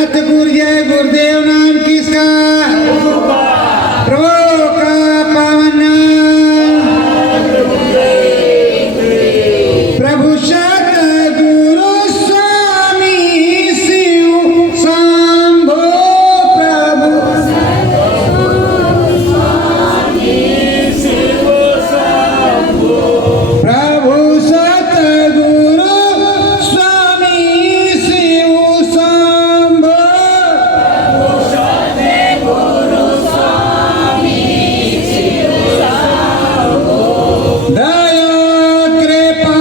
सतगुरु जय गुरुदेव नाम किसका? प्रभु का पावन नाम। प्रभु सतगुरु स्वामी शिव शंभो। प्रभु प्रभु सतगुरु स्वामी शिव शंभो। दया कृपा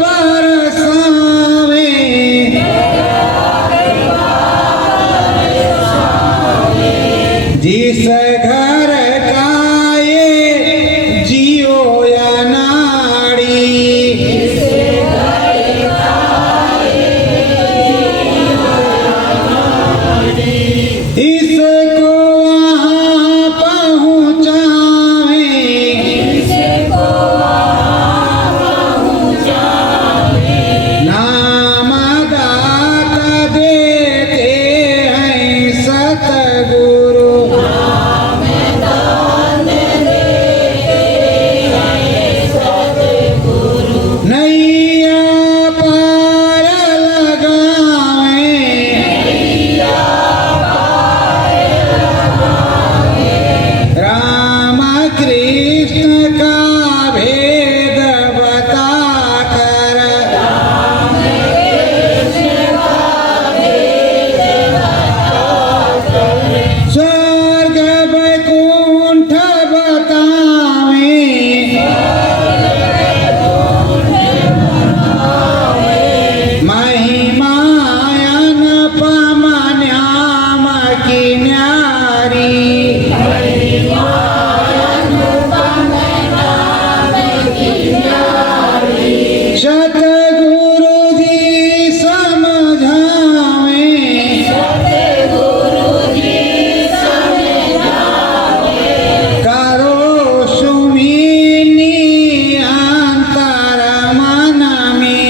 बरसावे। जिस घर का ये जियो या नाड़ी, इसको वहाँ पहुँचावे। नाम दाता देते हैं सतगुरु। नैया पार लगावे। राम कृष्ण का भेद बता कर, स्वर्ग वैकुंठ बतावे। महिमायन पमन्याम की न्यारी। सतगुरु जी समझावे। करो सुमिनी अंतर मन में।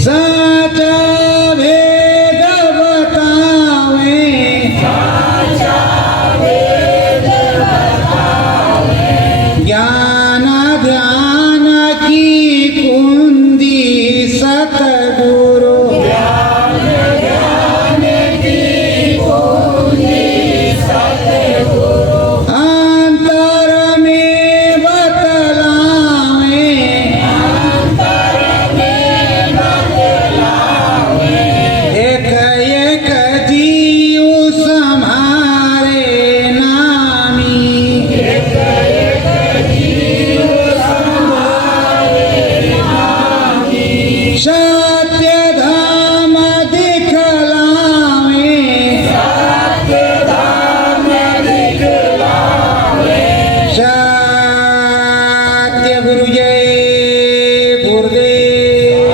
साचा भेद बतावे। ज्ञान ध्यान की कुंदी सतगुरु। अंतर में बतलावे। एक एक जीव सम्हारे नामी। सत्य धाम दिखलावे। सत्य गुरु जय गुरुदेव।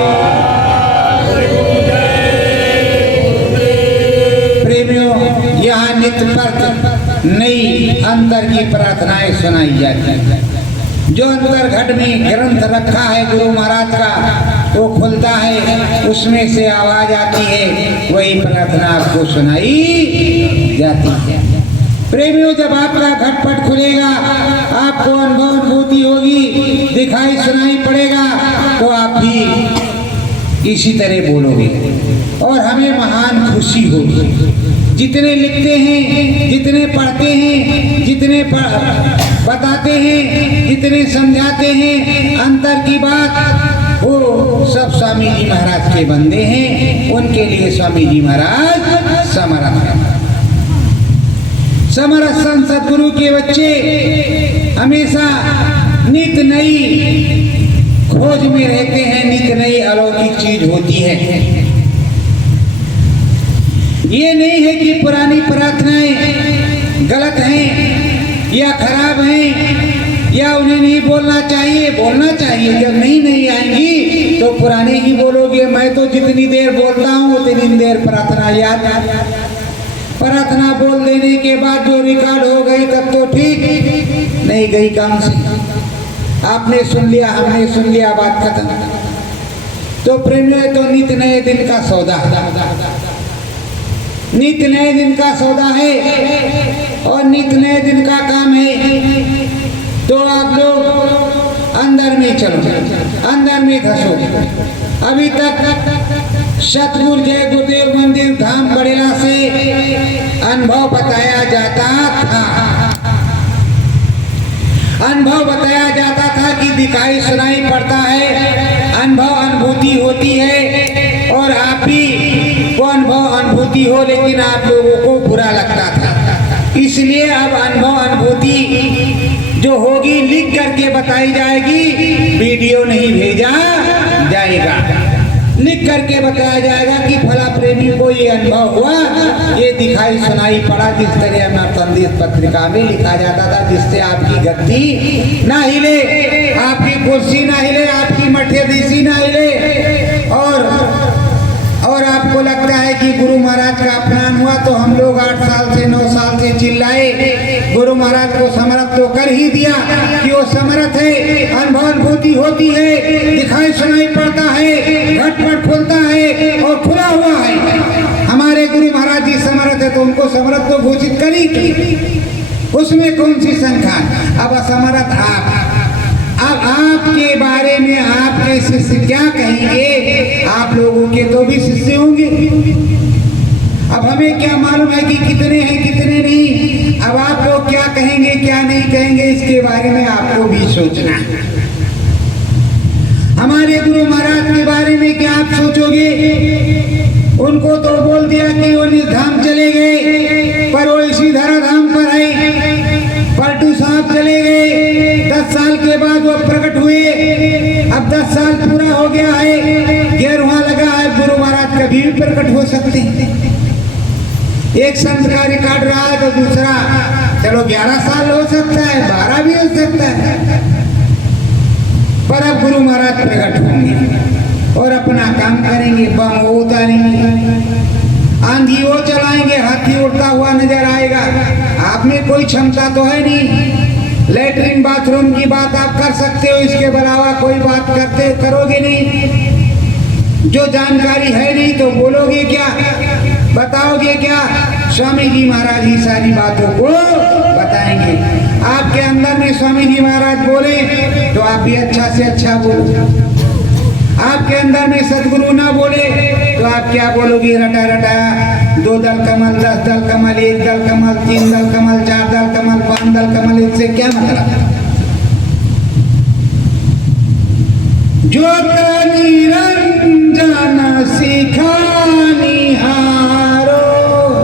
प्रेमियों, यहाँ नित्य प्रत नई अंदर की प्रार्थनाएं सुनाई जाती हैं। जो अंतर घट में ग्रंथ रखा है गुरु महाराज का, वो खुलता है, उसमें से आवाज आती है, वही प्रार्थना आपको सुनाई जाती है। प्रेमियों, जब आपका घटपट खुलेगा, आपको अनुभव अनुभूति होगी, दिखाई सुनाई पड़ेगा, तो आप भी इसी तरह बोलोगे और हमें महान खुशी होगी। जितने लिखते हैं, जितने पढ़ते हैं, जितने बताते हैं, जितने समझाते हैं अंतर की बात, वो सब स्वामी जी महाराज के बंदे हैं। उनके लिए स्वामी जी महाराज समर्थ हैं। समर्थ संत सद्गुरु के बच्चे हमेशा नित नई खोज में रहते हैं। नित नई अलौकिक चीज होती है। ये नहीं है कि पुरानी प्रार्थनाएं गलत हैं या खराब हैं या उन्हें नहीं बोलना चाहिए। बोलना चाहिए। जब नहीं आएंगी तो पुराने ही बोलोगे। मैं तो जितनी देर बोलता हूँ उतनी देर प्रार्थना याद। प्रार्थना बोल देने के बाद जो रिकॉर्ड हो गई तब तो ठीक, नहीं गई काम से। आपने सुन लिया, हमने सुन लिया, बात खत्म। तो प्रेमियों, तो नित नए दिन का सौदा, नित नए दिन का सौदा है और नित नए दिन का काम है। तो आप लोग अंदर में चलो, अंदर में धसो। अभी तक सतगुरु जय गुरुदेव मंदिर धाम बड़ेला से अनुभव बताया जाता था, अनुभव बताया जाता था कि दिखाई सुनाई पड़ता है, अनुभव अनुभूति होती है और आप भी को अनुभव अनुभूति हो, लेकिन आप लोगों को बुरा लगता था। इसलिए अब अनुभव अनुभूति जो होगी लिख करके बताई जाएगी, वीडियो नहीं भेजा जाएगा, लिख करके बताया जाएगा कि फला प्रेमी को ये अनुभव हुआ, ये दिखाई सुनाई पड़ा। जिस तरह हमारे संदेश पत्रिका में लिखा जाता था, जिससे आपकी गद्दी ना हिले, आपकी कुर्सी ना हिले, आपकी मठ्यधीशी ना हिले और आपको लगता है कि गुरु महाराज का अपमान हुआ तो हम लोग 8 साल से 9 साल से चिल्लाए, गुरु महाराज को समर्थ तो कर ही दिया कि वो समर्थ है, अनुभव अनुभूति होती है, दिखाई सुनाई पड़ता है, घटपट खुलता है और खुला हुआ है। हमारे गुरु महाराज जी समर्थ है तो उनको समर्थ तो घोषित करी, उसमें कौन सी शंका। अब असमर्थ अब आपके बारे में आपके शिष्य क्या कहेंगे, आप लोगों के तो भी शिष्य होंगे। अब हमें क्या मालूम है कि कितने हैं कितने नहीं। अब आप लोग क्या कहेंगे क्या नहीं कहेंगे, इसके बारे में आपको भी सोचना। हमारे गुरु महाराज के बारे में क्या आप सोचोगे। उनको तो बोल दिया कि वो निज धाम चले गए, पर वो इसी धरा धाम पर है। पलटू साहब चले गए, 10 साल के बाद वो प्रकट हुए। अब 10 साल पूरा हो गया है, 11वां लगा है। गुरु महाराज कभी भी प्रकट हो सकते हैं। एक संत का रिकॉर्ड रहा है तो दूसरा चलो 11 साल हो सकता है, 12 भी हो सकता है, पर अब गुरु महाराज प्रकट होंगे और अपना काम करेंगे। बम वो उतारेंगे, आंधी वो चलाएंगे, हाथी उड़ता हुआ नजर आएगा। आप में कोई क्षमता तो है नहीं। लेटरिन बाथरूम की बात आप कर सकते हो, इसके अलावा कोई बात करोगे नहीं। जो जानकारी है नहीं तो बोलोगे क्या, बताओगे क्या। स्वामी जी महाराज ही सारी बातों को बताएंगे। आपके अंदर में स्वामी जी महाराज बोले तो आप भी अच्छा से अच्छा बोलो। आपके अंदर में सदगुरु ना बोले तो आप क्या बोलोगे, रटा रटा 2 दल कमल, 10 दल कमल, 1 दल कमल, 3 दल कमल, 4 दल कमल, 5 दल कमल, इससे क्या मतलब। ज्योत निरंजन सिखानी हारो,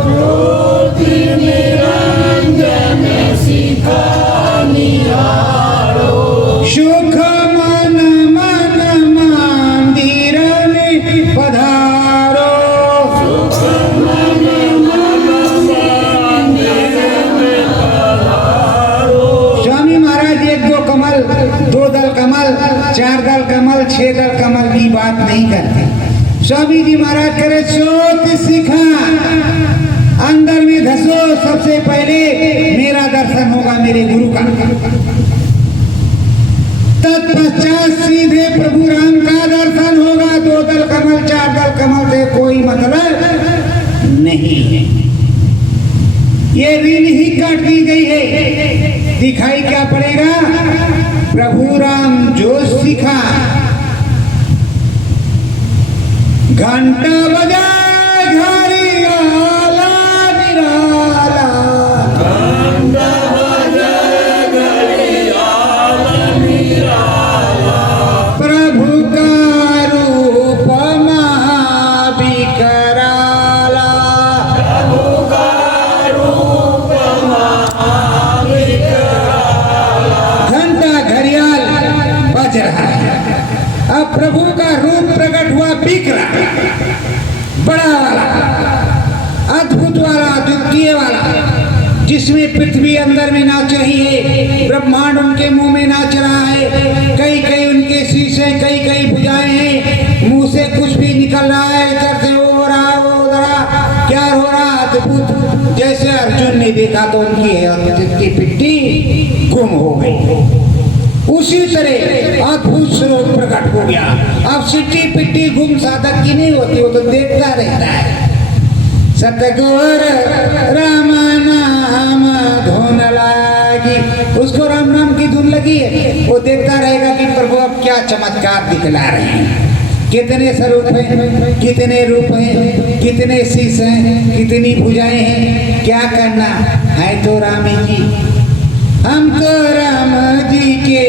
ज्योति निरंजन सिखानी हारो, सुख मन मन मंदिर में पधारो, सुख मन मन मंदिर में पधारो। स्वामी महाराज 1-2 कमल, 2 दल कमल, 4 दल कमल, 6 दल कमल की बात नहीं करते। स्वामी जी महाराज करे सोच सिखा, अंदर में धसो। सबसे पहले मेरा दर्शन होगा मेरे गुरु का, तत्पश्चात सीधे प्रभु राम का दर्शन होगा। 2 दल कमल, 4 दल कमल से कोई मतलब नहीं है। ये रील ही काट दी गई है। दिखाई क्या पड़ेगा, प्रभु राम जो सिखा। घंटा बजा घड़ी आला निराला, घंटा बजा घड़ी आला निराला, प्रभु का रूप महाविकराला, प्रभु का रूप महाविकराला। घंटा घड़ियाल बज रहा है। अब प्रभु का रूप प्रकट हुआ बिखरा, बड़ा वाला, अद्भुत वाला, द्वितीय वाला, जिसमें पृथ्वी अंदर में नाच रही है, ब्रह्मांड उनके मुंह में नाच रहा है। कई कई उनके शीश हैं, कई कई भुजाएं हैं, मुंह से कुछ भी निकल रहा है, इधर से वो हो रहा, वो उधर क्या हो रहा, अद्भुत। जैसे अर्जुन ने देखा तो उनकी पिट्ठी गुम हो गई। उसी तरह अद्भुत स्वरूप प्रकट हो गया। अब सिट्टी पिट्टी गुम साधक की नहीं होती, वो तो देखता रहता है। सतगुर राम नाम धुन लागी, उसको राम नाम की धुन लगी है, वो देखता रहेगा कि प्रभु अब क्या चमत्कार दिखला रहे हैं, कितने स्वरूप हैं, कितने रूप हैं, कितने शीश हैं, कितनी भुजाएं हैं, क्या करना है। तो राम जी, हम तो राम जी के,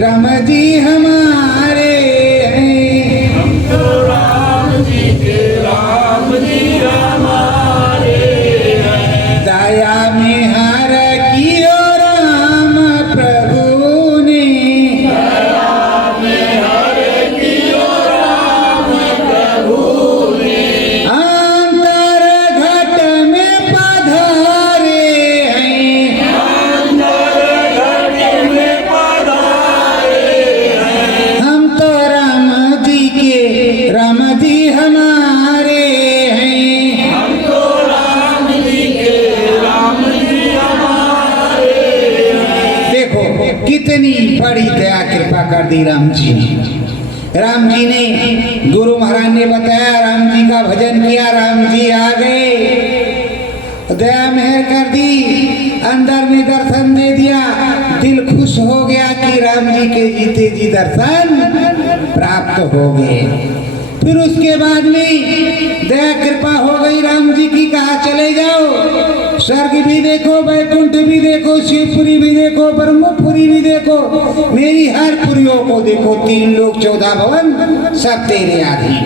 राम जी हमारे हैं, हम तो राम जी के, राम जी हमारे हैं। दया में हर कियो राम प्रभु ने, दया में हर कियो राम प्रभु ने, अंतर घट में पधारे हैं, अंतर घट में पधारे हैं। हम तो राम जी के, राम जी हमारे हैं, हम तो राम जी के, राम जी हमारे हैं। देखो कितनी बड़ी दया कृपा कर दी राम जी ने। राम जी ने, गुरु महाराज ने बताया, राम जी का भजन किया, राम जी आ गए, दया मेहर कर दी, अंदर में दर्शन दे दिया, दिल खुश हो गया कि राम जी के जीते जी दर्शन प्राप्त हो गए। फिर उसके बाद में दया कृपा हो गई राम जी की, कहा चले जाओ, स्वर्ग भी देखो, वैकुंठ भी देखो, शिवपुरी भी देखो, ब्रह्मपुरी भी देखो, मेरी हर पुरियों को देखो, 3 लोक 14 भवन सब तेरे आधीन,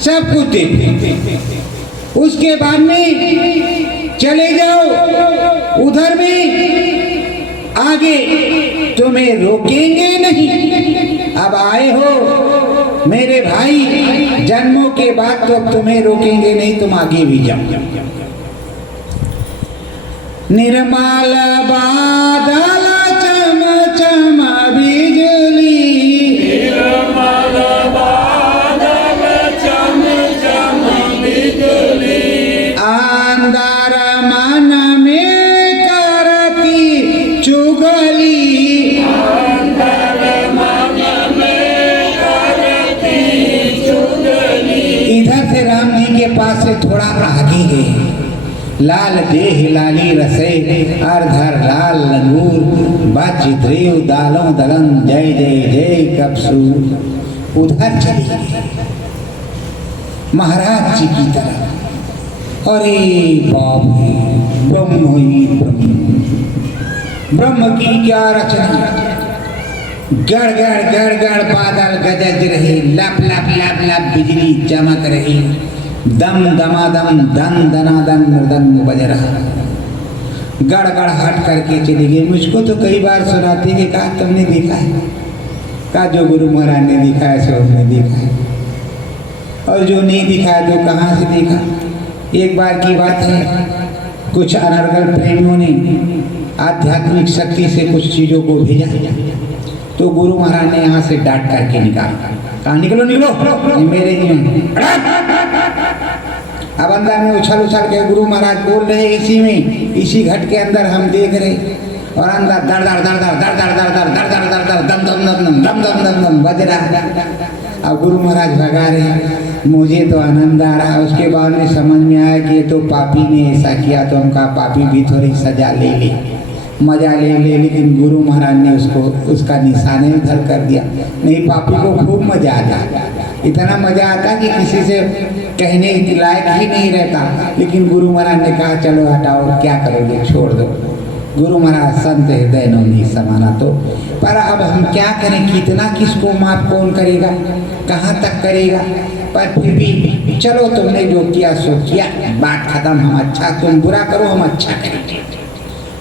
सब कुछ देखो। उसके बाद में चले जाओ उधर में, आगे तुम्हें रोकेंगे नहीं। अब आए हो मेरे भाई जन्मों के बाद, तो अब तुम्हें रोकेंगे नहीं, तुम आगे भी जाओ। निर्मल बादल चम चम बिजली, निर्मल बादल चम चम बिजली, अंदर मन में करती चुगली, अंदर मन में करती चुगली। इधर से राम जी के पास से थोड़ा आगे गए, लाल देह लाली रसे, अर्धर लाल लंगूर, बज द्रेव दालों दलन, जय जय जय कपसू। उधर चली गई महाराज जी की तरफ। अरे बाप रे, ब्रह्म ही ब्रह्म, ब्रह्म की क्या रचना, गड़ गड़ गड़ गड़ बादल गरज रहे, लप लप लप लप बिजली चमक रही, दम दमादम दन दनादन मृदंग बज रहा, गड़गड़ हट करके चली गई। मुझको तो कई बार सुनाती है, कहा तुमने देखा है, कहा जो गुरु महाराज ने दिखा है सो हमने देखा है, और जो नहीं दिखा है तो कहाँ से देखा। एक बार की बात है, कुछ अनर्गल प्रेमियों ने आध्यात्मिक शक्ति से कुछ चीज़ों को भेजा, तो गुरु महाराज ने यहाँ से डांट करके निकाला, कहा निकलो निकलो, मेरे नहीं। अब अंदर में उछल उछल के गुरु महाराज बोल रहे, इसी में, इसी घट के अंदर हम देख रहे, और अंदर दर दर दर दर दर दर दर दर दर दर दर दर दम दम दम दम दम दम दम दम बज रहा। अब गुरु महाराज भगा रहे, मुझे तो आनंद आ रहा। उसके बाद में समझ में आया कि ये तो पापी ने ऐसा किया, तो हमका पापी भी थोड़ी सजा ले ली, मजा ले ले, लेकिन गुरु महाराज ने उसको, उसका निशाने उधर कर दिया। नहीं, पापी को खूब मजा आता, इतना मजा आता कि किसी से कहने के लायक ही नहीं रहता, लेकिन गुरु महाराज ने कहा चलो हटाओ, क्या करोगे, छोड़ दो। गुरु महाराज संत हृदय नो नहीं समाना। तो पर अब हम क्या करें, कितना किसको माफ कौन करेगा, कहाँ तक करेगा। पर फिर भी चलो, तुमने जो किया सो किया, बात खत्म, हम अच्छा, तुम बुरा करो हम अच्छा करेंगे।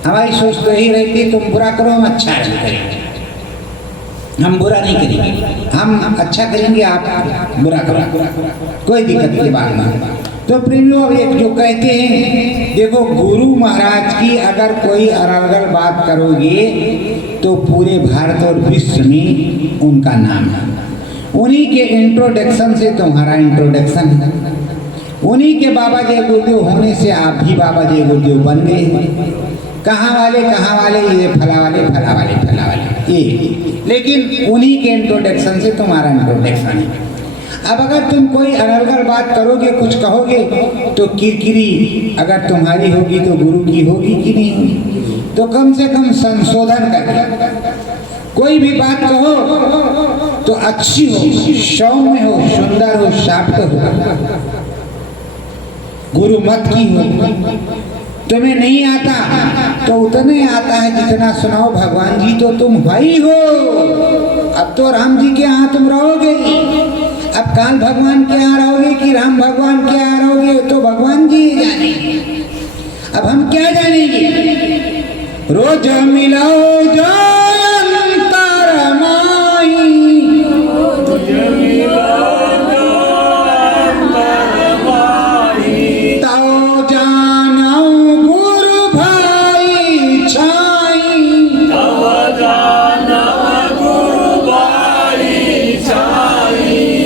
हमारी सोच तो यही रहती, तुम बुरा करो हम अच्छा करेंगे, हम बुरा नहीं करेंगे, हम अच्छा करेंगे, आप बुरा करो, कोई दिक्कत की बात नहीं। तो प्रेमियों, अब एक जो कहते हैं, देखो गुरु महाराज की अगर कोई अनर्गल बात करोगे तो पूरे भारत और विश्व में उनका नाम है। उन्हीं के इंट्रोडक्शन से तुम्हारा इंट्रोडक्शन है, उन्हीं के बाबा जय गुरुदेव होने से आप भी बाबा जय गुरुदेव बन गए। कहाँ वाले, ये फला वाले, फला वाले, फला वाले, ये, लेकिन उन्हीं के इंट्रोडक्शन से तुम्हारा इंट्रोडक्शन है। अब अगर तुम कोई अनर्गल बात करोगे, कुछ कहोगे, तो किरकिरी अगर तुम्हारी होगी तो गुरु की होगी कि नहीं होगी? तो कम से कम संशोधन करके कोई भी बात कहो तो अच्छी हो, सौम्य हो, सुंदर हो, शाक्त हो, गुरु मत की हो। तुम्हें नहीं आता तो उतने आता है जितना सुनाओ, भगवान जी तो तुम भाई हो। अब तो राम जी के यहाँ तुम रहोगे, अब काल भगवान के यहाँ रहोगे कि राम भगवान के यहाँ रहोगे तो भगवान जी जाने। अब हम क्या जानेंगे? रोज मिलाओ जयंतर माई, ताओ जानो गुरु भाई छाई,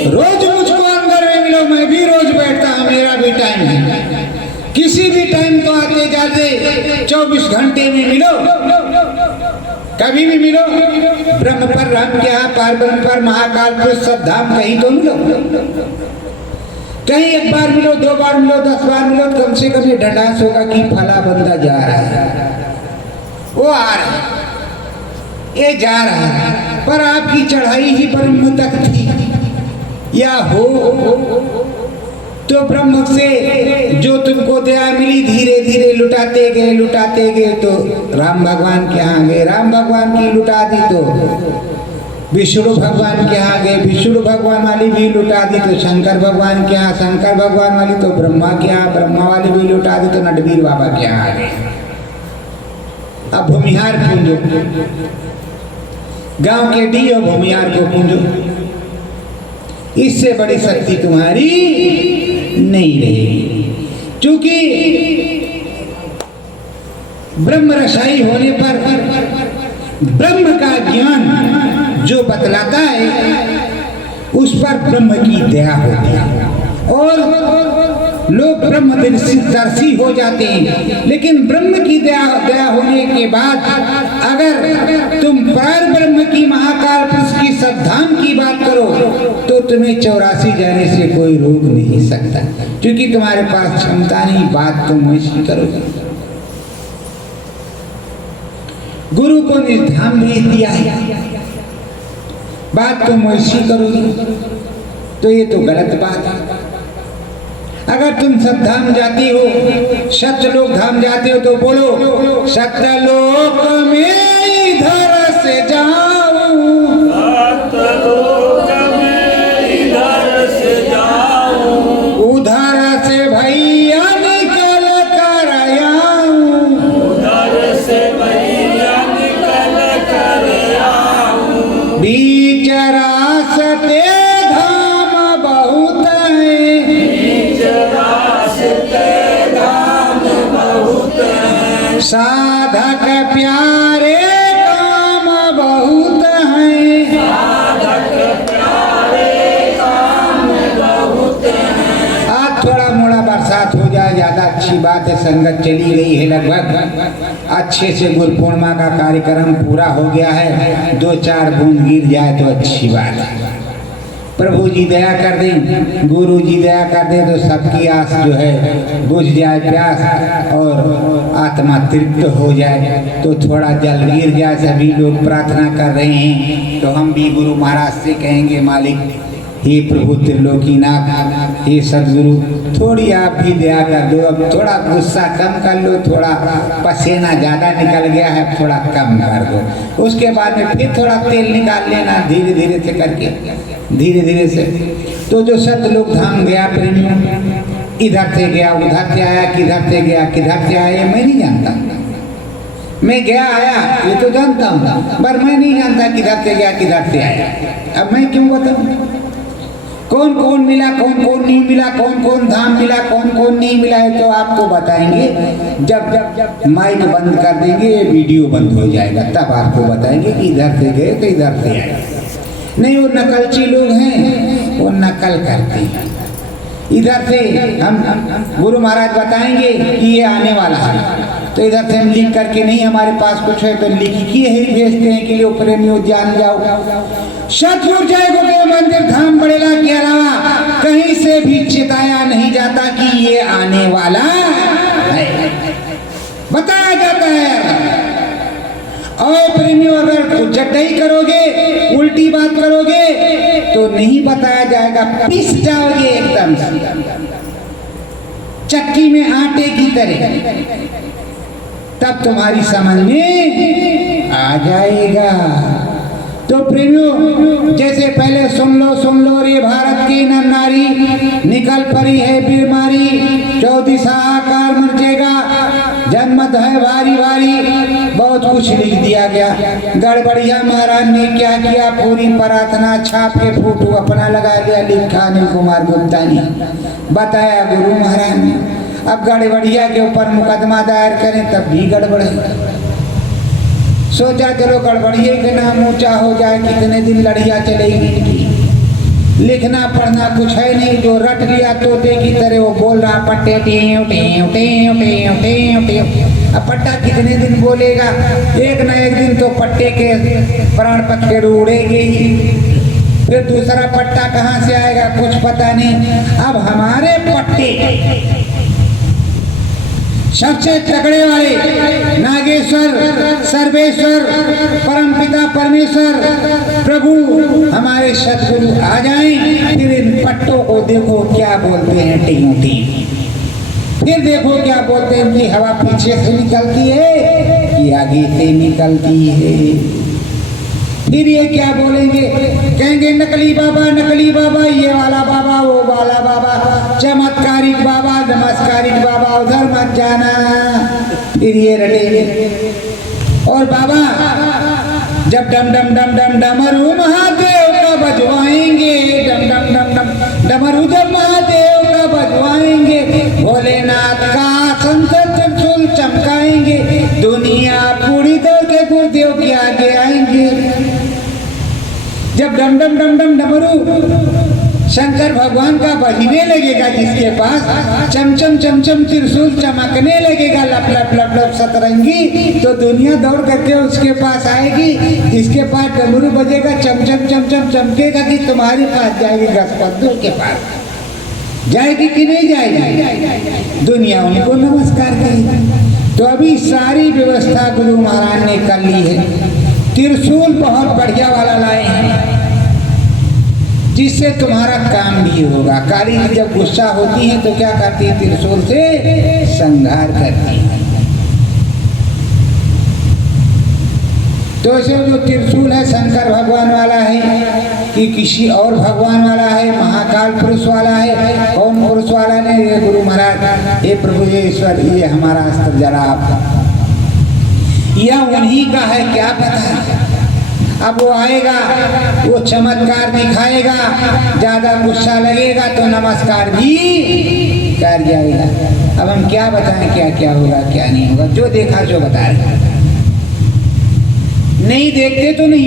रोज मुझको अंदर में मिलो, मैं भी रोज बैठता हूँ, मेरा भी टाइम है। किसी भी टाइम तो आते जाते 24 घंटे में मिलो, कभी भी मिलो। ब्रह्म पर, राम के यहाँ, पार ब्रह्म पर, महाकाल पर, सब धाम कहीं तो मिलो। कहीं एक बार मिलो, 2 बार मिलो, 10 बार मिलो, कम से कम ये ढंढास होगा कि फला बंदा जा रहा है, वो आ रहा है, ये जा रहा है, पर आपकी चढ़ाई ही ब्रह्म तक थी या हो तो ब्रह्म से जो तुमको दया मिली धीरे धीरे लुटाते गए तो राम भगवान के यहाँ गए, राम भगवान की लुटा दी तो विष्णु भगवान के यहाँ गए, विष्णु भगवान वाली भी लुटा दी तो शंकर भगवान के यहाँ, शंकर भगवान वाली तो ब्रह्मा के यहाँ, ब्रह्मा वाली भी लुटा दी तो नटवीर बाबा के यहाँ आ गए। अब भूमिहार पूंजो, गांव के डी और भूमिहार को पूंजो, इससे बड़ी शक्ति तुम्हारी नहीं रहेगी। क्योंकि ब्रह्म रसाई होने पर ब्रह्म का ज्ञान जो बतलाता है उस पर ब्रह्म की दया होती है और लोग ब्रह्म दर्शी हो जाते हैं। लेकिन ब्रह्म की दया होने के बाद अगर तुम पर ब्रह्म की, महाकाल पुरुष की, सद्धाम की बात करो तो तुम्हें 84 जाने से कोई रोक नहीं सकता, क्योंकि तुम्हारे पास क्षमता नहीं, बात तुम वैसी करोगे। गुरु को निर्धाम भेज दिया है, बात तुम वैसी करोगे तो ये तो गलत बात है। अगर तुम सतधाम जाती हो, सत्यलोक धाम जाते हो तो बोलो सत्यलोक में इधर से जाऊं, सत्यलोक में इधर से जाऊं, उधर से भैया निकल कर आऊं, उधर से भैया निकल कर आऊं, बीच रास्ते धाम बहुत है, साधक प्यारे काम बहुत हैं, साधक प्यारे काम बहुत हैं। आज थोड़ा मोड़ा बरसात हो जाए ज्यादा अच्छी बात है, संगत चली गई है लगभग अच्छे से, गुरु पूर्णिमा का कार्यक्रम पूरा हो गया है, 2-4 बूंद गिर जाए तो अच्छी बात है। प्रभु जी दया कर दें, गुरु जी दया कर दें तो सबकी आस जो है बुझ जाए प्यास और आत्मा तृप्त हो जाए, तो थोड़ा जल गिर जाए। सभी लोग प्रार्थना कर रहे हैं तो हम भी गुरु महाराज से कहेंगे, मालिक हे प्रभु त्रिलोकीनाथ, हे सदगुरु, थोड़ी आप भी दया कर दो, अब थोड़ा गुस्सा कम कर लो, थोड़ा पसीना ज़्यादा निकल गया है, थोड़ा कम कर दो। उसके बाद में फिर थोड़ा तेल निकाल लेना धीरे धीरे से करके, धीरे धीरे से। तो जो सतलोक धाम गया प्रेमियों, इधर से गया उधर से आया, किधर से गया किधर से आया, मैं नहीं जानता। मैं गया आया ये तो जानता हूँ, पर मैं नहीं जानता किधर से गया किधर से आया। अब मैं क्यों बताऊँ कौन कौन मिला, कौन कौन नहीं मिला, कौन कौन धाम मिला, कौन कौन नहीं मिला है तो आपको बताएंगे जब माइक बंद कर देंगे, वीडियो बंद हो जाएगा, तब आपको बताएंगे कि इधर से गए तो इधर से आए। नहीं, वो नकलची लोग हैं, वो नकल करते हैं। इधर से हम गुरु महाराज बताएंगे कि ये आने वाला है, तो इधर से हम लिख करके नहीं, हमारे पास कुछ है तो लिख के ही भेजते हैं कि लो प्रेमियों जान जाओ। सतगुरु जय गुरुदेव मंदिर धाम बड़ेला के अलावा कहीं से भी चिताया नहीं जाता कि ये आने वाला है, बताया जाता है। और प्रेमियों अगर जटाई करोगे, उल्टी बात करोगे तो नहीं बताया जाएगा, पिस जाओगे एकदम चक्की में आटे की तरह, तब तुम्हारी समझ में आ जाएगा। तो प्रेमियों जैसे पहले सुन लो रे भारत की नर नारी, निकल पड़ी है बीमारी, 14 आकार मरजेगा, जन्मत है भारी भारी, बहुत कुछ लिख दिया गया। गड़बड़िया महाराज ने क्या किया, पूरी प्रार्थना छाप के फोटो अपना लगा दिया, लिखा अनिल कुमार गुप्ता ने, बताया गुरु महाराज ने। अब गड़बड़िया के ऊपर मुकदमा दायर करें तब भी गड़बड़ है। सोचा चलो गड़बड़िए के नाम ऊंचा हो जाए, कितने दिन लड़िया चलेगी। लिखना पढ़ना कुछ है नहीं, जो रट लिया तोते की तरह वो बोल रहा पट्टे टेव टेव टेव टेव टेव टेव। अब पट्टा कितने दिन बोलेगा, एक न एक दिन तो पट्टे के प्राण पखेरु उड़ेंगे ही, फिर दूसरा पट्टा कहाँ से आएगा कुछ पता नहीं। अब हमारे पट्टे सबसे तगड़े वाले नागेश्वर सर्वेश्वर परमपिता परमेश्वर प्रभु हमारे सतगुरु आ जाएं, फिर इन पट्टों को देखो क्या बोलते हैं टीम टीम, फिर देखो क्या बोलते हैं कि हवा पीछे से निकलती है कि आगे से निकलती है। फिर ये क्या बोलेंगे, कहेंगे नकली बाबा, ये वाला बाबा, वो वाला बाबा, चमत्कारिक बाबा, नमस्कारिक बाबा, उधर मत जाना। फिर ये रटेंगे। और बाबा जब डम डम डम डम डमरू महादेव का बजवाएंगे, डम डम डम डम डमरू जब महादेव का बजवाएंगे, भोलेनाथ का संसद त्रिशूल चमकाएंगे, दुनिया पूरी दौड़ के गुरुदेव के आगे आएंगे। जब डम डम डम डम डमरू शंकर भगवान का बजने लगेगा, जिसके पास चमचम चमचम त्रिशूल चमकने लगेगा, लप लप लप लप सतरंगी, तो दुनिया दौड़ करके उसके पास आएगी। जिसके पास डमरू बजेगा चमचम चमचम चमकेगा कि तुम्हारे पास जाएगी, गसपद्दू के पास जाएगी कि नहीं जाएगी, दुनिया उनको नमस्कार करेगी। तो अभी सारी व्यवस्था गुरु महाराज ने कर ली है। त्रिशूल बहुत बढ़िया वाला लाए हैं, जिससे तुम्हारा काम भी होगा। काली जब गुस्सा होती है तो क्या करती है, त्रिशूल से संहार करती है। तो ऐसे जो त्रिशूल है शंकर भगवान वाला है कि किसी और भगवान वाला है, महाकाल पुरुष वाला है, कौन पुरुष वाला ने, ये गुरु महाराज, ये प्रभु, ये ईश्वर, ये हमारा अस्त्र जरा आपका, यह उन्हीं का है, क्या पता। अब वो आएगा, वो चमत्कार दिखाएगा, ज्यादा गुस्सा लगेगा तो नमस्कार भी कर जाएगा। अब हम क्या बताएं क्या क्या होगा क्या नहीं होगा, जो देखा जो बता रहे, नहीं देखते तो नहीं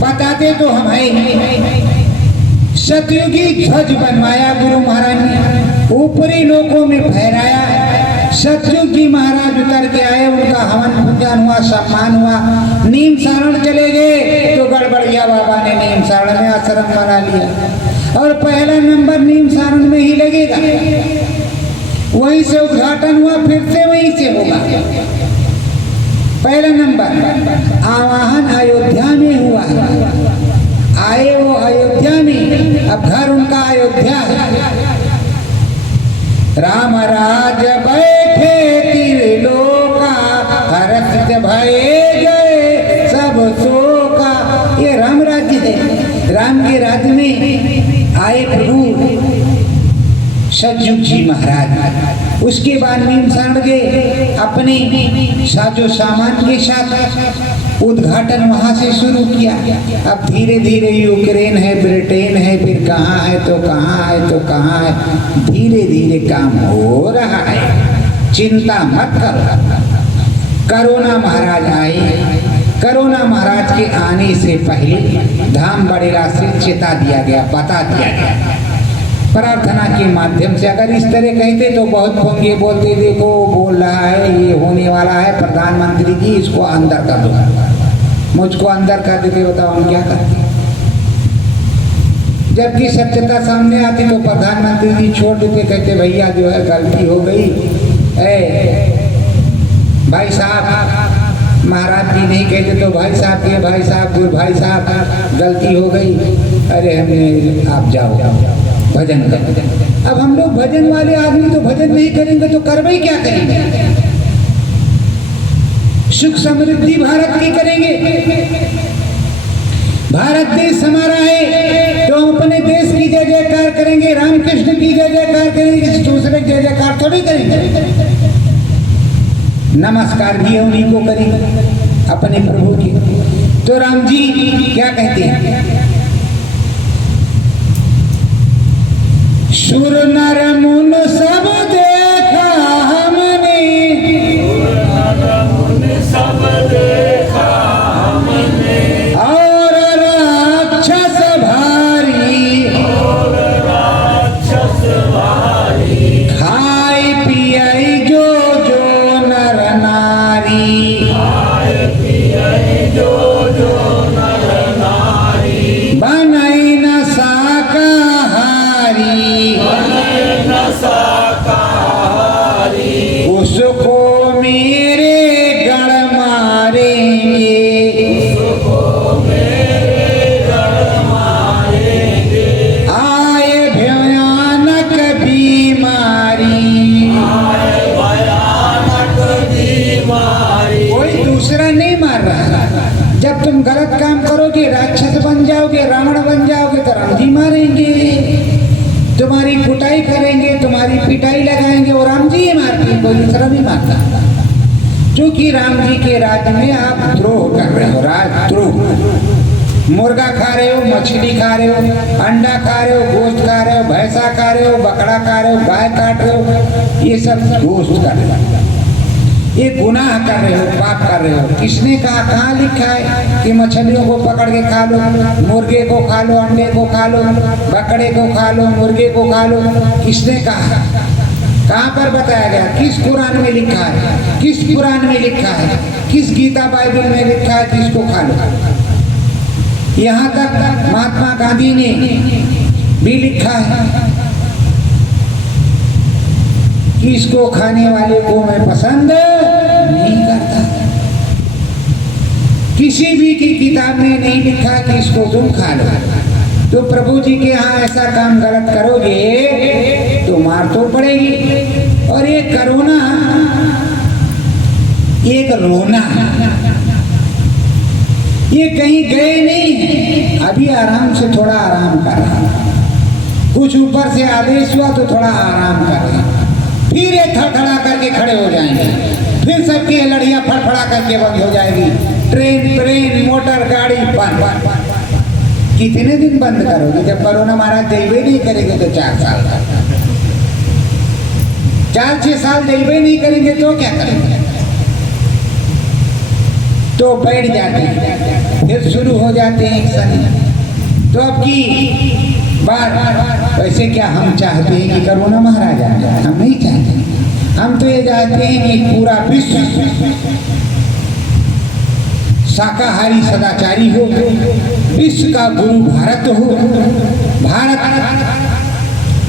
बताते तो हम है। सतयुगी ध्वज बनवाया गुरु महाराज ने, ऊपरी लोकों में फहराया। सतयुग जी महाराज उतर के आए, उनका हवन पूजन हुआ, सम्मान हुआ। नीम सारण चले गए तो गड़बड़िया बाबा ने नीम सारण में आश्रम बना लिया, और पहला नंबर नीम सारण में ही लगेगा। वहीं से उद्घाटन हुआ, फिर से वहीं से होगा। पहला नंबर आवाहन अयोध्या में हुआ, आए वो अयोध्या में, अब घर उनका अयोध्या है। राम राज बैठे त्रिलोका, हर्षित भये गए सब शोका। ये राम राज्य है, राम के राज्य में आए प्रभु सतयुग जी महाराज। उसके बाद नीम सारण गए, अपने साजो सामान के साथ उद्घाटन वहां से शुरू किया। अब धीरे धीरे यूक्रेन है, ब्रिटेन है, फिर कहाँ है तो कहाँ है तो कहाँ है, धीरे धीरे काम हो रहा है, चिंता मत करो। कोरोना महाराज आए, कोरोना महाराज के आने से पहले धाम बड़ेला से चेता दिया गया, बता दिया गया प्रार्थना के माध्यम से। अगर इस तरह कहते तो बहुत होंगे, बोलते देखो बोल रहा है, ये होने वाला है प्रधानमंत्री जी, इसको अंदर कर दो। मुझको अंदर कर देते, बताओ हम क्या करते। जबकि सत्यता सामने आती तो प्रधानमंत्री जी छोड़ देते, कहते भैया जो है गलती हो गई, भाई साहब, महाराज जी नहीं कहते तो भाई साहब के भाई साहब गलती हो गई, अरे हमने, आप जाओ भजन करो। अब हम लोग भजन वाले आदमी तो भजन नहीं करेंगे तो करवाई क्या करेंगे? सुख समृद्धि भारत की करेंगे। भारत देश हमारा है तो हम अपने देश की जय जयकार करेंगे, रामकृष्ण की जय जयकार करेंगे, किसी दूसरे की जय जयकार थोड़ी करेंगे। नमस्कार भी उन्हीं को करेंगे, अपने प्रभु की। तो राम जी क्या कहते हैं? सुर नर मुन सब देखा हमने, सब देखा हमने, और राक्षस भारी, खाए पियाई जो जो नर नारी, खाए पियाई जो नर नारी, बनाई न शाकाहारी, उसको मेरे गण मारेंगे, उसको मेरे गण मारेंगे, आए भयानक बीमारी, आए भयानक बीमारी। कोई दूसरा नहीं मार रहा। जब तुम गलत काम करोगे, राक्षस बन जाओगे, रावण बन जाओगे तो राम जी मारेंगे, तुम्हारी कुटाई करेंगे, तुम्हारी पिटाई लगाएंगे, और राम जी ही मारते, कोई दूसरा नहीं मारता। क्योंकि राम जी के राज्य में आप द्रोह कर रहे हो, राजद्रोह। मुर्गा खा रहे हो, मछली खा रहे हो, अंडा खा रहे हो, गोश्त खा रहे हो, भैंसा खा रहे हो, बकरा खा रहे हो, गाय काट रहे हो, ये सब गोश्त कर रहे हो, ये गुनाह कर रहे हो, पाप कर रहे हो। किसने कहा, कहाँ लिखा है कि मछलियों को पकड़ के खा लो, मुर्गे को खा लो, अंडे को खा लो, बकरे को खा लो, मुर्गे को खा लो? किसने कहा? कहाँ पर बताया गया? किस कुरान में लिखा है? किस कुरान में लिखा है? किस गीता बाइबल में लिखा है कि इसको खा लो? यहाँ तक महात्मा गांधी ने भी लिखा है कि इसको खाने वाले को मैं पसंद नहीं करता। किसी भी की किताब में नहीं लिखा कि इसको तुम खा लो। तो प्रभु जी के यहाँ ऐसा काम गलत करोगे तो मार तो पड़ेगी। और ये करोना एक रोना, ये कहीं गए नहीं है, अभी आराम से थोड़ा आराम कर रहा है। कुछ ऊपर से आदेश हुआ तो थोड़ा आराम कर रहे हैं, फिर ये थड़थड़ा करके खड़े हो जाएंगे, फिर सबकी लड़ियां फड़फड़ा करके बंद हो जाएगी। ट्रेन, प्लेन, मोटर गाड़ी बंद। कितने दिन बंद करोगे? जब कोरोना महाराज देवे नहीं करेंगे तो 4 साल का, 4-6 साल देवे नहीं करेंगे तो क्या करेंगे? तो बैठ जाते हैं, फिर शुरू हो जाते हैं एक सन। तो अब की बार वैसे क्या हम चाहते हैं कि कोरोना महाराज आ जाए? हम नहीं चाहते। हम तो ये चाहते हैं कि पूरा विश्व शाकाहारी सदाचारी हो, विश्व का गुरु भारत हो। भारत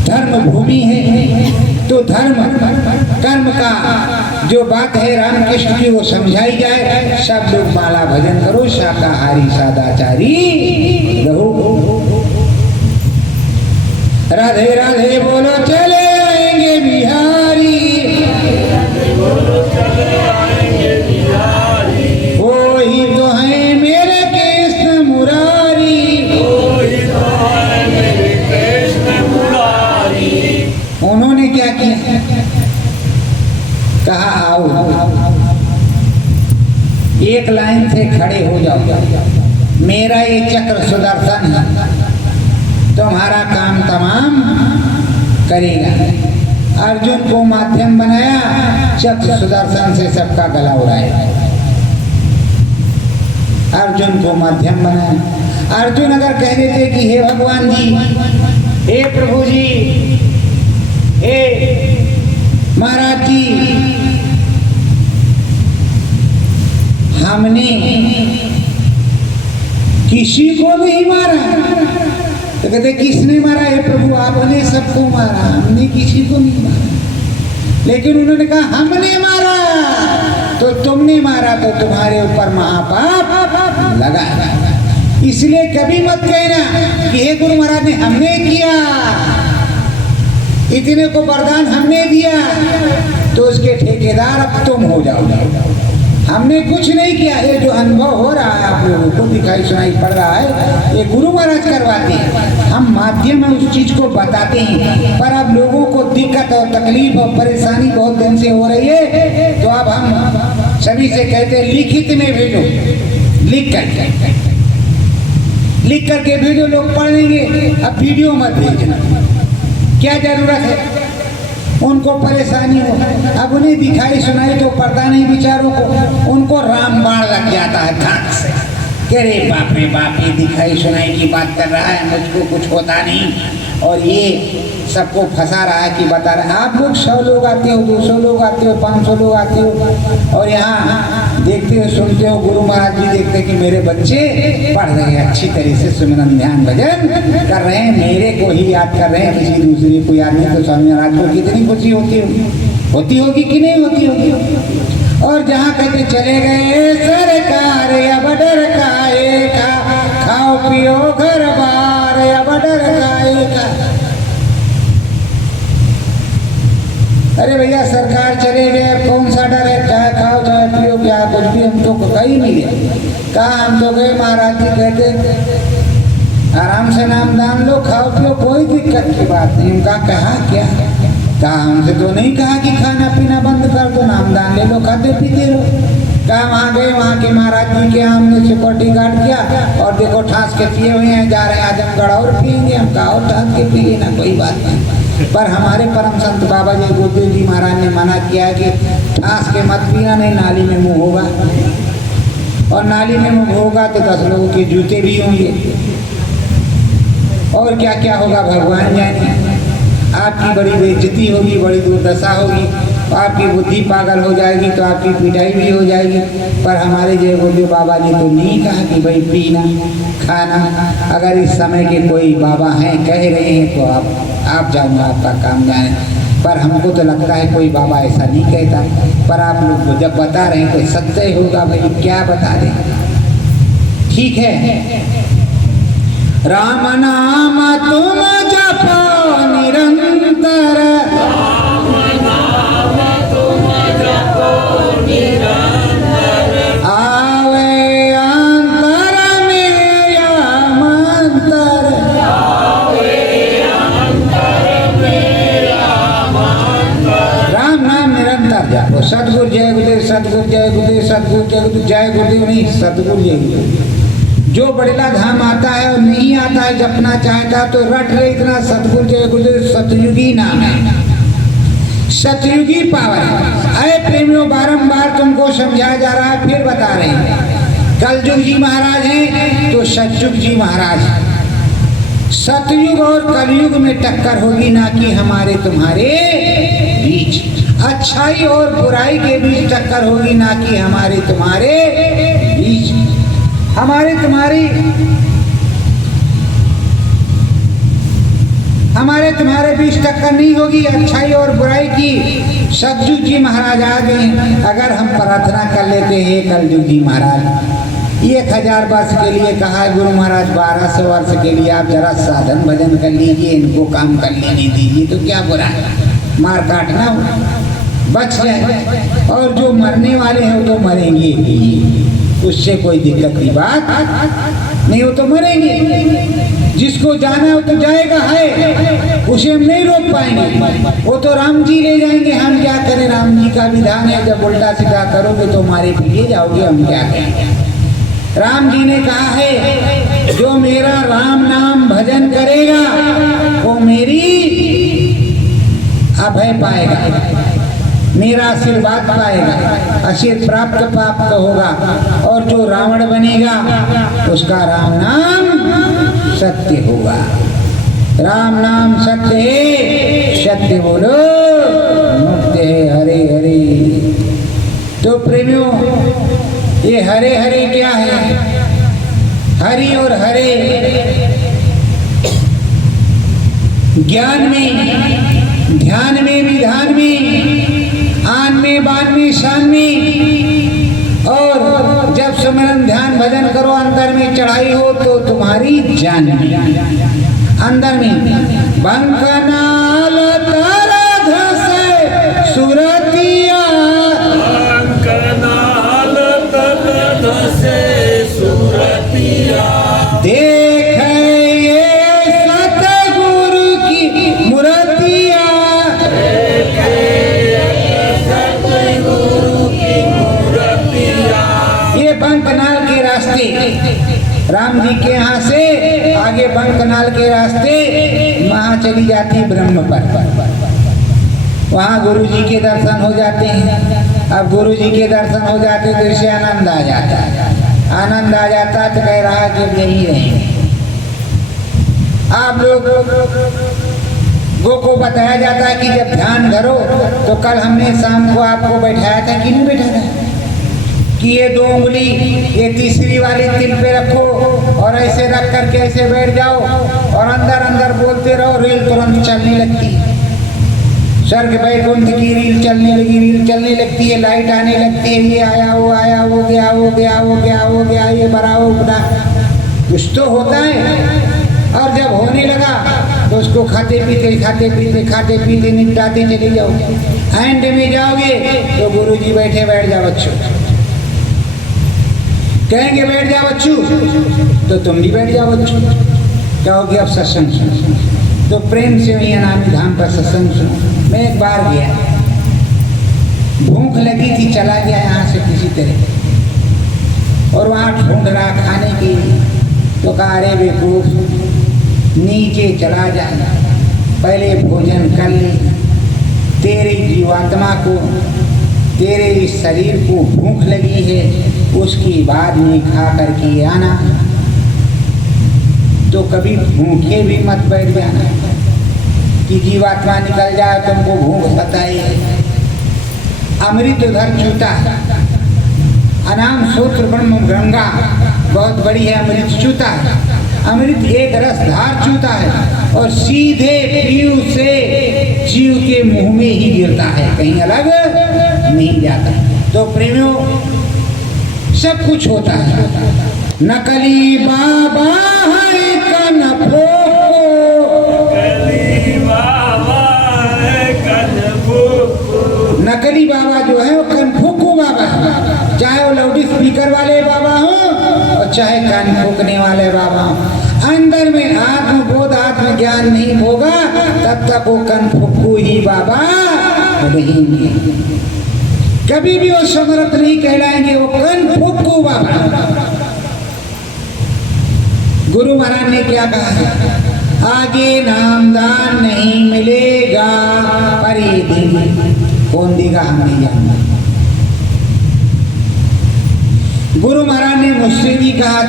धर्म भूमि है, तो धर्म कर्म का जो बात है रामकृष्ण की वो समझाई जाए। सब लोग माला भजन करो, शाकाहारी सदाचारी रहो। राधे राधे बोलो चले आएंगे बिहारी, वही तो है मेरे कृष्ण मुरारी, उन्होंने क्या किया? कहा आओ एक लाइन से खड़े हो जाओ, मेरा ये चक्र सुदर्शन है, तुम्हारा काम तमाम करेगा। अर्जुन को माध्यम बनाया, चक्र सुदर्शन से सबका गला उड़ाया। अर्जुन को माध्यम बनाया। अर्जुन अगर कह देते कि हे भगवान जी हे प्रभु जी, हे महाराज जी, हमने किसी को नहीं मारा। तो कहते किसने मारा? हे प्रभु आपने सबको मारा, हमने किसी को नहीं मारा। लेकिन उन्होंने कहा हमने मारा। तो तुमने मारा तो तुम्हारे ऊपर महापाप लगा। इसलिए कभी मत कहना कि हे गुरु महाराज ने हमने किया, इतने को वरदान हमने दिया, तो उसके ठेकेदार अब तुम हो जाओगे। हमने कुछ नहीं किया। ये जो अनुभव हो रहा है आप लोगों को दिखाई सुनाई पड़ रहा है, ये गुरु महाराज करवाते हैं। हम माध्यम में उस चीज को बताते हैं, पर अब लोगों को दिक्कत और तकलीफ और परेशानी बहुत दिन से हो रही है, तो अब हम सभी से कहते हैं लिखित में भेजो, लिख करके भेजो, लोग पढ़ लेंगे। अब वीडियो मत भेजना, क्या जरूरत है? उनको परेशानी हो, अब उन्हें दिखाई सुनाई तो पड़ता नहीं बेचारों को, उनको रामबाण लग जाता है धाक से। कह रे बाप रे बाप, ये दिखाई सुनाई की बात कर रहा है, मुझको कुछ होता नहीं, और ये सबको फंसा रहा है कि बता रहा है। आप लोग 100 लोग आते हो, 200 लोग आते हो, 500 लोग आते हो, और यहाँ देखते हो सुनते हो, गुरु महाराज जी देखते हैं कि मेरे बच्चे पढ़ रहे हैं अच्छी तरह से, सुमिरन ध्यान भजन कर रहे हैं, मेरे को ही याद कर रहे हैं, किसी दूसरे को याद नहीं। तो स्वामी महाराज को कितनी खुशी होती होगी कि नहीं होती होगी। और जहाँ कहते चले गए सरकार अब डर काहे का, खाओ पियो घर बार अब डर काहे का। अरे भैया सरकार चले गए, कौन सा डर है? चाहे खाओ चाहे पियो, क्या कुछ भी हमको कहीं नहीं है। कहा हम तो गए, महाराज जी कहते आराम से नाम दान लो, खाओ पियो, कोई दिक्कत की बात नहीं। उनका कहा क्या? कहा हमसे तो नहीं कहा कि खाना पीना बंद कर दो, नाम दान ले लो, खाते पीते रहो। कहा वहाँ गए, वहाँ के महाराज जी के हमने सिक्योरिटी गार्ड किया, और देखो ठास के पिए हुए हैं, जा रहे हैं आजमगढ़ और पियेंगे। हम कहा और ठास के पिए ना, कोई बात नहीं। पर हमारे परम संत बाबा जी गुरुदेव जी महाराज ने मना किया है कि ठास के मत पीना, नहीं नाली में मुँह होगा, और नाली में मुँह होगा तो 10 लोगों के जूते भी होंगे, और क्या क्या होगा भगवान जाने। आपकी बड़ी बेइज्जती होगी, बड़ी दुर्दशा होगी, आपकी बुद्धि पागल हो जाएगी, तो आपकी पिटाई भी हो जाएगी। पर हमारे जय गुरुदेव बाबा जी तो नहीं कहा कि भाई पीना खाना। अगर इस समय के कोई बाबा हैं कह रहे हैं तो आप जानो, आपका काम जाने। पर हमको तो लगता है कोई बाबा ऐसा नहीं कहता, पर आप लोग जब बता रहे हैं तो सत्य होगा। भाई क्या बता दें, ठीक है। राम नाम तुम जपो निरंतर, आवे अंतर में या मंतर, राम नाम निरंतर जपो। सतगुरु जय गुरुदेव, सतगुरु जय गुरुदेव, सतगुरु जय गुरुदेव, जय गुरुदेव नहीं, सतगुरु जय गुरुदेव। जो बड़ेला धाम आता है और नहीं आता है, जपना चाहता तो रट ले इतना सतगुरु जय गुरुदेव, सतयुगी नाम है, सतयुगी पावर है। अरे प्रेमियों, बारंबार तुमको समझाया जा रहा है, फिर बता रहे हैं। कलयुग जी महाराज हैं तो सतयुग जी महाराज। सतयुग और कलयुग में टक्कर होगी, ना कि हमारे तुम्हारे बीच। अच्छाई और बुराई के बीच टक्कर होगी, ना कि हमारे तुम्हारे बीच। हमारे तुम्हारे बीच टक्कर नहीं होगी अच्छाई और बुराई की। सतयुग जी महाराज आ गए। अगर हम प्रार्थना कर लेते हैं कलयुग जी महाराज 1000 वर्ष के लिए कहा है गुरु महाराज, 1200 वर्ष के लिए आप जरा साधन भजन कर लीजिए, इनको काम कर लेने दीजिए, तो क्या बुरा है? मार काटना बच जाए, और जो मरने वाले हैं वो तो मरेंगे ही, उससे कोई दिक्कत की बात नहीं, वो तो मरेंगे। जिसको जाना है वो तो जाएगा है, उसे हम नहीं रोक पाएंगे, वो तो राम जी ले जाएंगे। हम क्या करें? राम जी का विधान है, जब उल्टा सीधा करोगे तो मारे पीछे जाओगे, हम क्या करें? राम जी ने कहा है जो मेरा राम नाम भजन करेगा वो मेरी अभय पाएगा, मेरा आशीर्वाद पाएगा, आशीर्वाद प्राप्त होगा। और जो रावण बनेगा उसका राम नाम सत्य होगा। राम नाम सत्य है, सत्य बोलो मुक्ति है। हरे हरे। तो प्रेमियों, ये हरे हरे क्या है? हरि और हरे ज्ञान में, ध्यान में, विधान में, आन में, बान में, शान में, और जब सुमरन ध्यान भजन करो अंदर में चढ़ाई हो तो तुम्हारी जान में। अंदर में बंकनाल तारा धसे सुरतिया, बंकनाल तारा धसे सुरतिया, देख ये सतगुरु की मूर्तिया, सतगुरु की मूर्तिया। ये बंकनाल के रास्ते, राम जी के यहाँ से आगे बंकनाल के रास्ते वहाँ चली जाती ब्रह्म पर। वहाँ गुरु जी के दर्शन हो जाते हैं। अब गुरु जी के दर्शन हो जाते तो इससे आनंद आ जाता है। आनंद आ जाता तो कह रहा कि यही रहेंगे। आप लोग को बताया जाता है कि जब ध्यान करो तो कल हमने शाम को आपको बैठाया था कि नहीं बैठाया था कि ये 2 उंगली ये तीसरी वाली तिल पे रखो और ऐसे रख करके ऐसे बैठ जाओ और अंदर अंदर बोलते रहो, रील तुरंत चलने लगती है। स्वर्ग वैकुंठ की रील चलने लगी, रील चलने लगती है, लाइट आने लगती है, ये आया, वो गया, वो गया, वो गया, वो गया, ये बराबर बना कुछ तो होता है। और जब होने लगा तो उसको खाते पीते निपटाते चले जाओ। एंड में जाओगे तो गुरुजी बैठ जाओ बच्चों, कहेंगे बैठ जाओ बच्चू तो तुम भी बैठ जाओ बच्चू, कहोगे अब सत्संग सुनो तो प्रेम से वही अनामी धाम पर सत्संग सुनो। मैं एक बार गया, भूख लगी थी, चला गया यहाँ से किसी तरह और वहाँ ढूंढ रहा खाने की, तो कहा अरे बेवकूफ, नीचे चला जा, पहले भोजन कर ले, तेरी जीवात्मा को, तेरे इस शरीर को भूख लगी है, उसकी बाद में खा करके आना। तो कभी भूखे भी मत बैठ जाना कि जीवात्मा निकल जाए तुमको भूख सताए। अमृत उधर चूता है, अनाम सूत्र ब्रह्म गंगा बहुत बड़ी है, अमृत चूता है। अमृत एक रसधार चूता है और सीधे पीयू से जीव के मुंह में ही गिरता है, कहीं अलग नहीं जाता। तो प्रेमियों, सब कुछ होता है। नकली बाबा है कनफो, नकली बाबा है कनफो, नकली बाबा जो है वो कनफुकू बाबा है, चाहे वो लाउड स्पीकर वाले बाबा हो और चाहे कान फूकने वाले बाबा हो। अंदर में आत्मबोध आत्मज्ञान नहीं होगा तब तक वो कनफुकू ही बाबा रहेंगे, कभी भी वो समर्थ नहीं कहलाएंगे, वो कनफुकू बाबा। गुरु महाराज ने क्या कहा है? आगे नामदान नहीं मिलेगा, पर ये देंगे, कौन देगा हम नहीं जानते। गुरु महाराज ने मुझसे भी कहा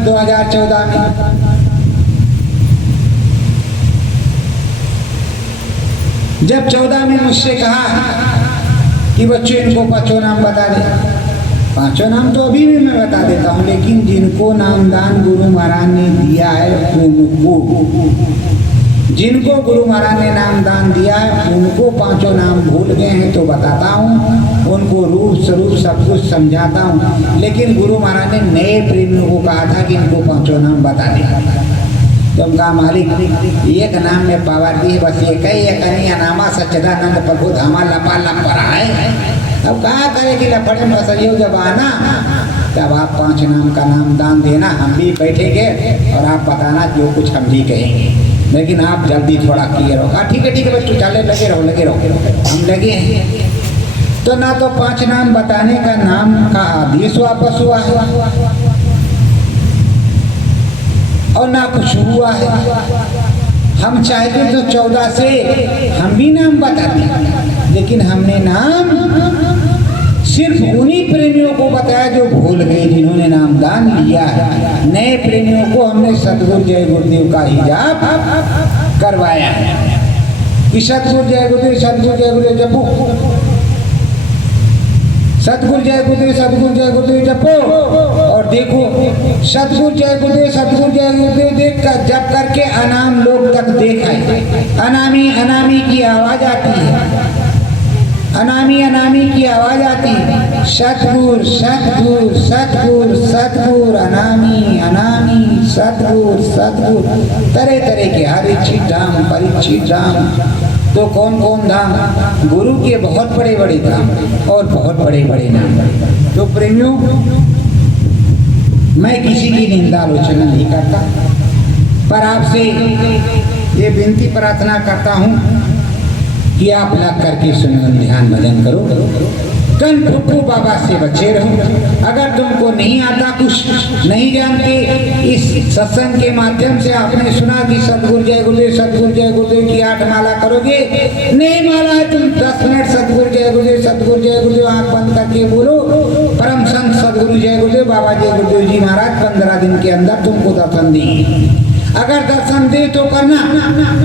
2014 में, जब 14 में मुझसे कहा कि बच्चों इनको 5 नाम बता दे। 5 नाम तो अभी भी मैं बता देता हूँ, लेकिन जिनको नामदान गुरु महाराज ने दिया है उनको, जिनको गुरु महाराज ने नामदान दिया है उनको 5 नाम भूल गए हैं तो बताता हूँ, उनको रूप स्वरूप सब कुछ समझाता हूँ। लेकिन गुरु महाराज ने नए प्रेमियों को कहा था कि इनको 5 नाम बता दे। तो हम कहा मालिक एक नाम में पावर दी है, बस एक ही एक नामा सच्चिदानंद प्रभु धामा लपा लप रहा है। अब कहा करे कि लपड़े में फंसाइयो जब आना तब आप 5 नाम का नाम दान देना, हम भी बैठेंगे और आप बताना जो कुछ हम भी कहेंगे, लेकिन आप जल्दी थोड़ा क्लियर होगा। ठीक है बच्चों, चले लगे रहो, हम लगे हैं। तो ना तो 5 नाम बताने का नाम का आदेश वापस हुआ है और ना कुछ हुआ है। हम चाहते तो 14 से हम भी नाम बताते, लेकिन हमने नाम सिर्फ उन्हीं प्रेमियों को बताया जो भूल गए, जिन्होंने नामदान लिया है। नए प्रेमियों को हमने सतगुरु जय गुरुदेव का ही जाप करवाया है कि सतगुरु जय गुरुदेव, सतगुरु जय गुरुदेव जपो, सतगुरु जय गुरुदेव, सतगुरु जय गुरुदेव जपो। और देखो सतगुरु जय गुरुदेव, सतगुरु जय गुरुदेव देख कर जप करके अनाम लोग तक देखा है। अनामी अनामी की आवाज आती है, अनामी अनामी की आवाज आती है, सतगुर सतगुर सतगुर सतगुर, अनामी अनामी सतगुर सतगुर, तरह तरह के हरिचित धाम, परिचित धाम। तो कौन कौन धाम? गुरु के बहुत बड़े बड़े धाम और बहुत बड़े बड़े नाम। तो प्रेमियों, मैं किसी की निंदा आलोचना नहीं करता, पर आपसे ये विनती प्रार्थना करता हूँ कि आप लग करके सुन, ध्यान भजन करो, कल फुक्कू बाबा से बचे रहो। अगर तुमको नहीं आता, कुछ नहीं जानते, इस सत्संग के माध्यम से आपने सुना कि सतगुरु जय गुरुदेव, सतगुरु जय गुरुदेव की 8 माला करोगे, नहीं माला है तुम 10 मिनट सतगुरु जय गुरुदेव, सतगुरु जय गुरुदेव आंख बंद करके बोलो। परम संत सतगुरु जय गुरुदेव बाबा जय गुरुदेव जी महाराज 15 दिन के अंदर तुमको दर्शन देंगे। अगर दर्शन दे तो करना,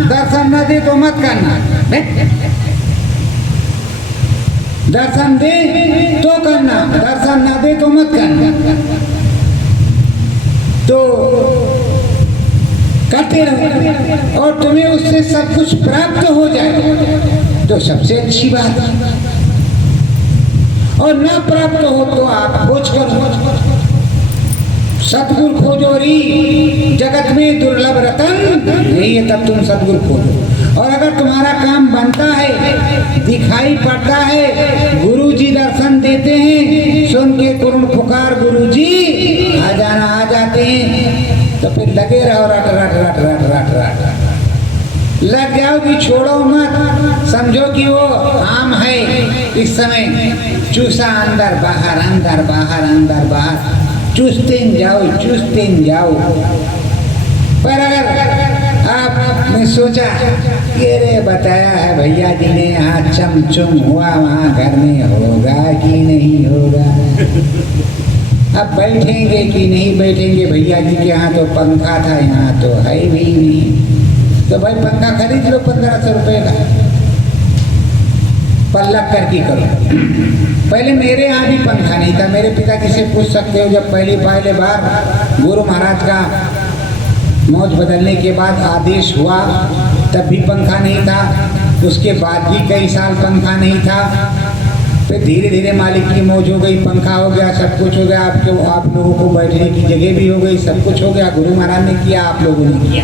दर्शन न दे तो मत करना। दर्शन दे तो करना, दर्शन न दे तो मत करना। तो करते रहो और तुम्हें उससे सब कुछ प्राप्त हो जाए तो सबसे अच्छी बात है, और न प्राप्त हो तो आप खोज करो। सतगुरु खोजोरी जगत में दुर्लभ रतन नहीं है, तब तुम सतगुरु खोजो। और अगर तुम्हारा काम बनता है, दिखाई पड़ता है, गुरु जी दर्शन देते हैं, सुन के करुण पुकार गुरु जी आ जाना, आ जाते हैं, तो फिर लगे रहो रट रट रट रट रट रट, लग जाओ कि छोड़ो मत। समझो कि वो आम है, इस समय चूसा अंदर बाहर, अंदर बाहर, अंदर बाहर, चूसते जाओ। पर अगर आपने सोचा कि रे बताया है भैया जी ने, यहाँ चमचुम हुआ, वहाँ घर में होगा कि नहीं होगा, अब बैठेंगे कि नहीं बैठेंगे, भैया जी के यहाँ तो पंखा था, यहाँ तो है भी नहीं, तो भाई पंखा खरीद लो 1500 रुपये का, पल्लक करके करो। पहले मेरे यहाँ भी पंखा नहीं था, मेरे पिताजी से पूछ सकते हो, जब पहले बार गुरु महाराज का मौज बदलने के बाद आदेश हुआ तब भी पंखा नहीं था, उसके बाद भी कई साल पंखा नहीं था, फिर धीरे धीरे मालिक की मौज हो गई, पंखा हो गया, सब कुछ हो गया, आप लोगों को बैठने की जगह भी हो गई, सब कुछ हो गया। गुरु महाराज ने किया, आप लोगों ने किया।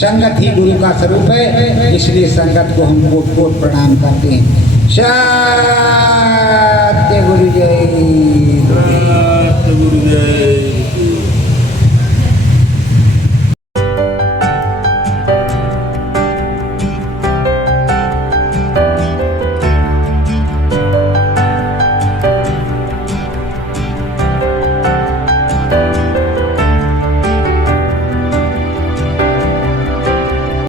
संगत ही गुरु का स्वरूप है, इसलिए संगत को हम कोट कोट प्रणाम करते हैं। सत्य गुरु जय, सतगुरु जय।